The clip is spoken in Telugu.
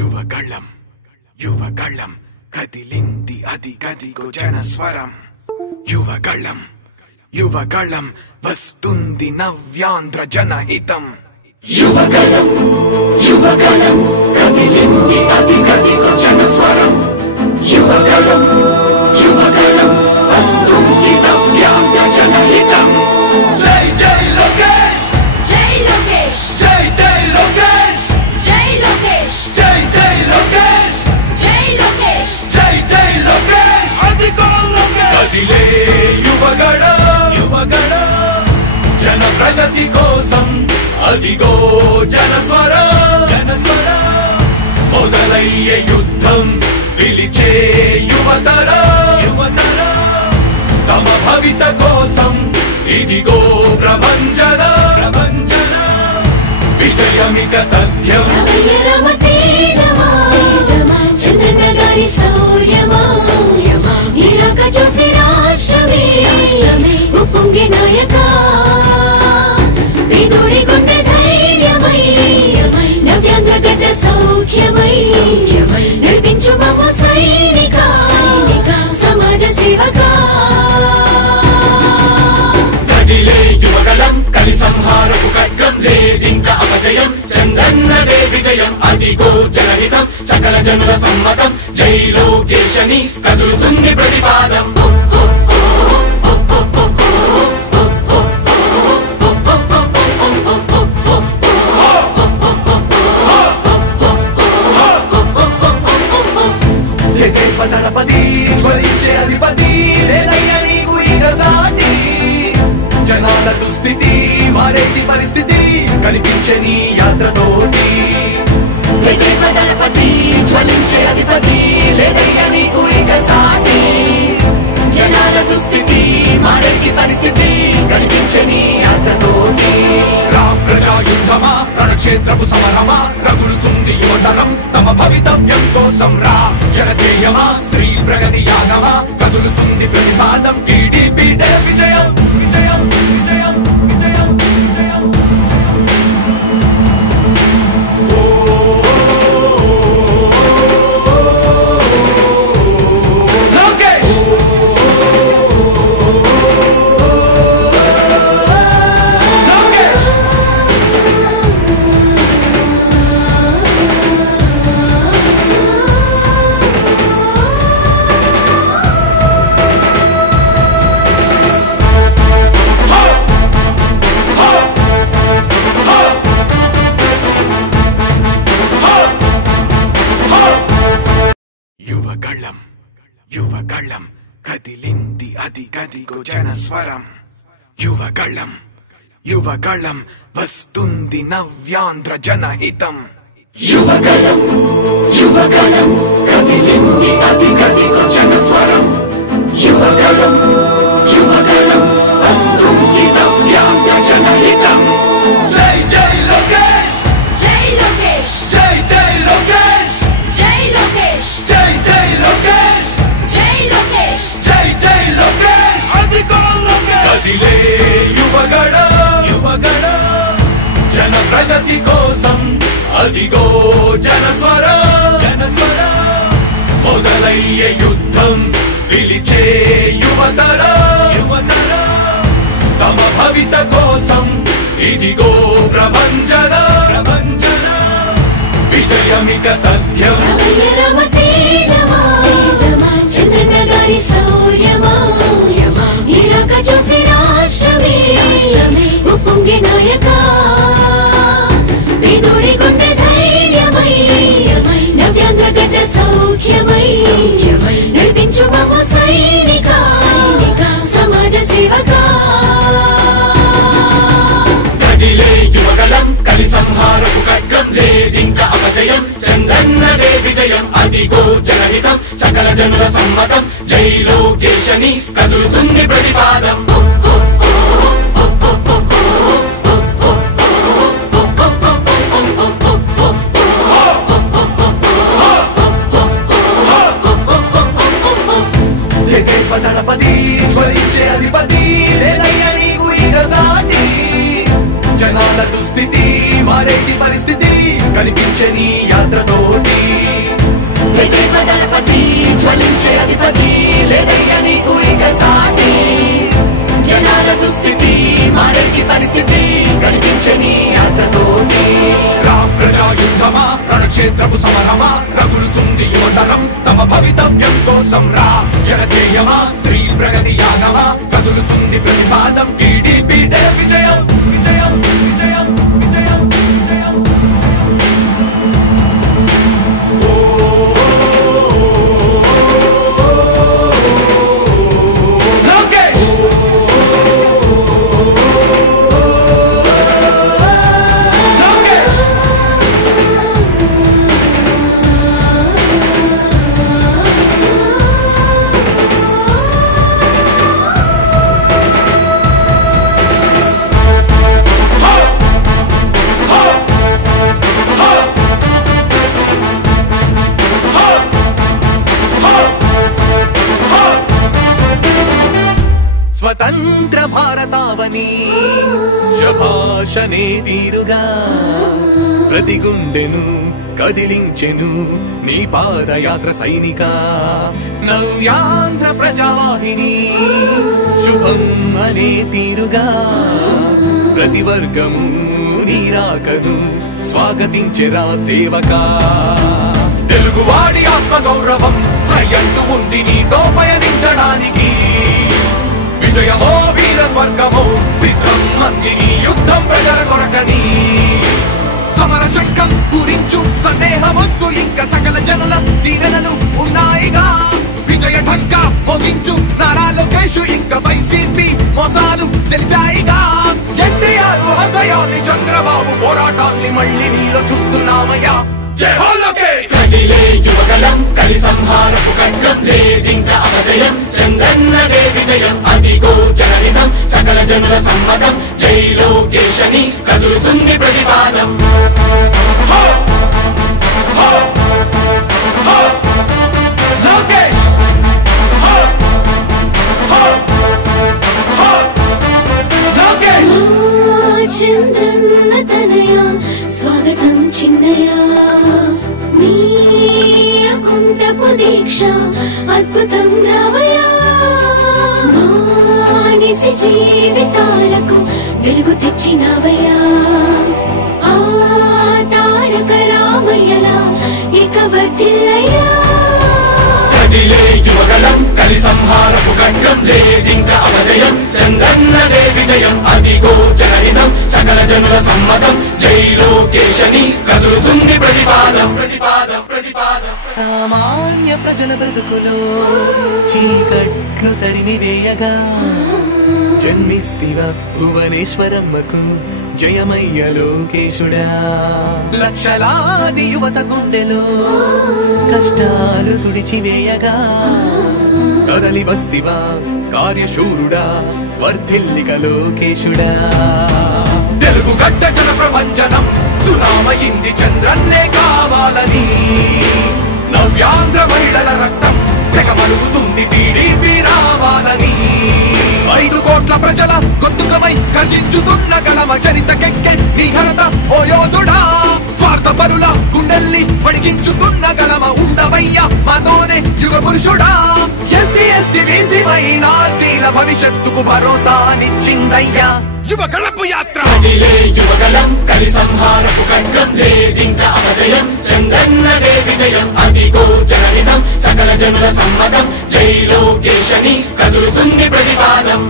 యువగళం యువగళం కదిలింది అది గదిగో జనస్వరం. యువగళం యువగళం వస్తుంది నవ్యాంధ్ర జనహితం. యువగళం యువగళం కదిలింది అది గదిగో జనస్వరం. యువగళం యువగళం వస్తుంది నవ్యాంధ్ర జనహితం. జై జై లోకేష్ జై లోకేష్ జై జై లోకేష్ జై లోకేష్ జై జై లోకేష్ జై లోకేష్ జై జై లోకేష్ అదిగో లోకేష్. కదిలే యువగళం యువగళం జన ప్రగతి కోసం అదిగో జనస్వరం. జనస్వరం మొదలయ్యే యుద్ధం పిలిచే యువతరం. యువతరం తమ భవిత కోసం ఇదిగో ప్రభంజనం. ప్రభంజనం విజయమిక తథ్యం. రమ తేజమా చంద్రన్న గారి శౌర్యమా ఈరాక చూసి రాష్ట్రమే ఉప్పొంగే నాయక పేదోడి గుండె ధైర్యమై నవ్యాంధ్ర గడ్డ సౌఖ్యమై నడిపించు మమ్మ సైనిక సమాజ సేవక. కదిలే యువగళం కలి సంహారపు ఖడ్గం లేదింక అపజయం. చంద్రన్నదే విజయం అదిగో జనహితం సకల జనుల సమ్మతం. జై లోకేశని కదులుతుంది ప్రతిపాదం. దళపతి జ్వలించే అధిపతి లేదయ్య నీకు ఇక సాటి. జనాల దుస్థితి మారేటి పరిస్థితి కనిపించే నీ యాత్రతోటి. దళపతి జ్వలించే అధిపతి లేదయ్య నీకు ఇక సాటి. జనాల దుస్థితి మారేటి పరిస్థితి కనిపించే నీ యాత్రతోటి. ప్రజాయుద్ధమా రణక్షేత్రపు సమరమా రగులుతుంది యువతరం తమ భవితవ్యం కోసం. రా జనధేయమా స్త్రీ ప్రగతి యాగమా కదులుతుంది ప్రతిపాదం. టీడీపీ విజయం విజయం విజయం విజయం విజయం. యువగళం యువగళం కదిలింది అది గదిగో జనస్వరం. యువగళం యువగళం వస్తుంది నవ్యాంధ్ర జనహితం. యువగళం యువగళం కదిలింది అది గదిగో జనస్వరం. యువగళం యువగళం వస్తుంది నవ్యాంధ్ర జనహితం. జై జై లోకేష్ జై లోకేష్ జై జై లోకేష్ జై లోకేష్ జై జై లోకేష్ జై లోకేష్ జై జై లోకేష్ అదిగో లోకేష్. కదిలే యువగళం యువగళం జన ప్రగతి కోసం అదిగో జనస్వరం. జనస్వరం మొదలయ్యే యుద్ధం పిలిచే యువతరం. యువతరం తమ భవిత కోసం ఇదిగో ప్రభంజనం. ప్రభంజనం విజయమిక తథ్యం. రమ తేజమా చంద్రన్న గారి శౌర్యమా ఈరాక చూసి రాష్ట్రమే ఉప్పొంగే నాయక పేదోడి గుండె ధైర్యమై నవ్యాంధ్ర గడ్డ సౌఖ్యమై నడిపించు మమ్మ సైనిక సమాజ సేవక. కదిలే యువగళం కలి సంహారపు ఖడ్గం లేదింక అపజయం. చంద్రన్నదే విజయం అదిగో జనహితం సకల జనుల సమ్మతం. జై లోకేశని కదులుతుంది ప్రతిపాదం. దళపతి జ్వలించే అధిపతి లేదయ్య నీకు ఇక సాటి. జనాల దుస్థితి మారేటి పరిస్థితి కనిపించని యాత్రతోటి దళపతి జ్వలించే అధిపతి లేదయ్య నీకు ఇక సాటి జనాల దుస్థితి మారేటి పరిస్థితి కనిపించని యాత్రతోటి ప్రజాయుద్ధమా రణక్షేత్రపు సమరమా రగులుతుంది యువతరం తమ భవితవ్యం కోసం రా జనజేయమా స్త్రీ ప్రగతి యాగమా కదులుతుంది ప్రతిపాదం టీడీపీ విజయం విజయం విజయం విజయం విజయం స్వతంత్ర భారతావని శభాషనే తీరుగా ప్రతి గుండెను కదిలించెను నీ పాదయాత్ర సైనిక నవ్యాంధ్ర ప్రజావాహిని శుభం అనే తీరుగా ప్రతి వర్గము నీరాకను స్వాగతించెరా సేవకా తెలుగువాడి ఆత్మగౌరవం సయ్యంటూ ఉంది నీతో పయనించడానికి విజయమో వీర స్వర్గమో సిద్ధం మందిని యుద్ధం ప్రజల కొరకని సమర శంఖం పూరించు సందేహమొద్దు ఇంకా సకల జనుల దీవెనలు ఉన్నాయిగా విజయ ఢంక మోగించు నారా లోకేష్ ఇంకా వైసీపీ మోసాలు తెలిసాయిగా ఎన్టీఆర్ ఆశయాల్ని చంద్రబాబు పోరాటాల్ని మళ్ళీ నీలో చూస్తున్నామయ్యా జై హో లోకేష్ కదిలే యువగలం కలి సంహారపు ఖడ్గం లేదింక అపజయం చంద్రన్నదే విజయం అదిగో జనహితం సకల జనుల సమ్మతం జై లోకేశని కదులుతుంది ప్రతిపాదం చంద్రన్న తనయ స్వాగతం చిన్నయ నీ అకుంఠపు దీక్ష అద్భుతం రావయ్యా మానిసి జీవితాలకు వెలుగు తెచ్చినవయ్యా ఆ తారక రామయ్యలా ఇక వర్ధిల్లయ్యా కదిలే యువగలం కలి సంహారపు ఖడ్గం లేదింక అపజయం చంద్రన్నదే విజయం అదిగో జనహితం సకల జనుల సమ్మతం జై లోకేశని కదులుతుంది ప్రతిపాదం ప్రతిపాదం ప్రతిపాదం సామాన్య ప్రజల బ్రతుకులో చీకట్లు తరిమి వేయగా జన్మిస్తివ భువనేశ్వరమ్మకు జయమయ్య లోకేశుడా లక్షలాది యువత గుండెలో కష్టాలు తుడిచివేయగా కదలి వస్తివా కార్యశూరుడా వర్ధిల్లిక లోకేశుడా తెలుగు గడ్డ జన ప్రపంచనం సునామయింది చంద్రన్నే కావాలని నవ్యాంధ్ర మహిళల రక్తం తెగ మరుగుతుంది టీడీపీ రావాలని 5 కోట్ల ప్రజల గొంతుకమై కర్జించుతున్న గలమ చరితకెక్కె నీ ఘనత ఓ యోధుడా స్వార్థ పరుల గుండెల్ని పడిగించుతున్న గలమ ఉండవయ్య మాతోనే యుగ పురుషుడా ఎస్సీ ఎస్టీ బీసీ మైనార్టీల భవిష్యత్తుకు భరోసానిచ్చిందయ్యా యువగళపు యాత్ర కదిలే యువగలం కలి సంహారపు ఖడ్గం లేదింక అపజయం చంద్రన్నదే విజయం అదిగో జనహితం సకల జనుల సమ్మతం జై లోకేశని కదులుతుంది ప్రతిపాదం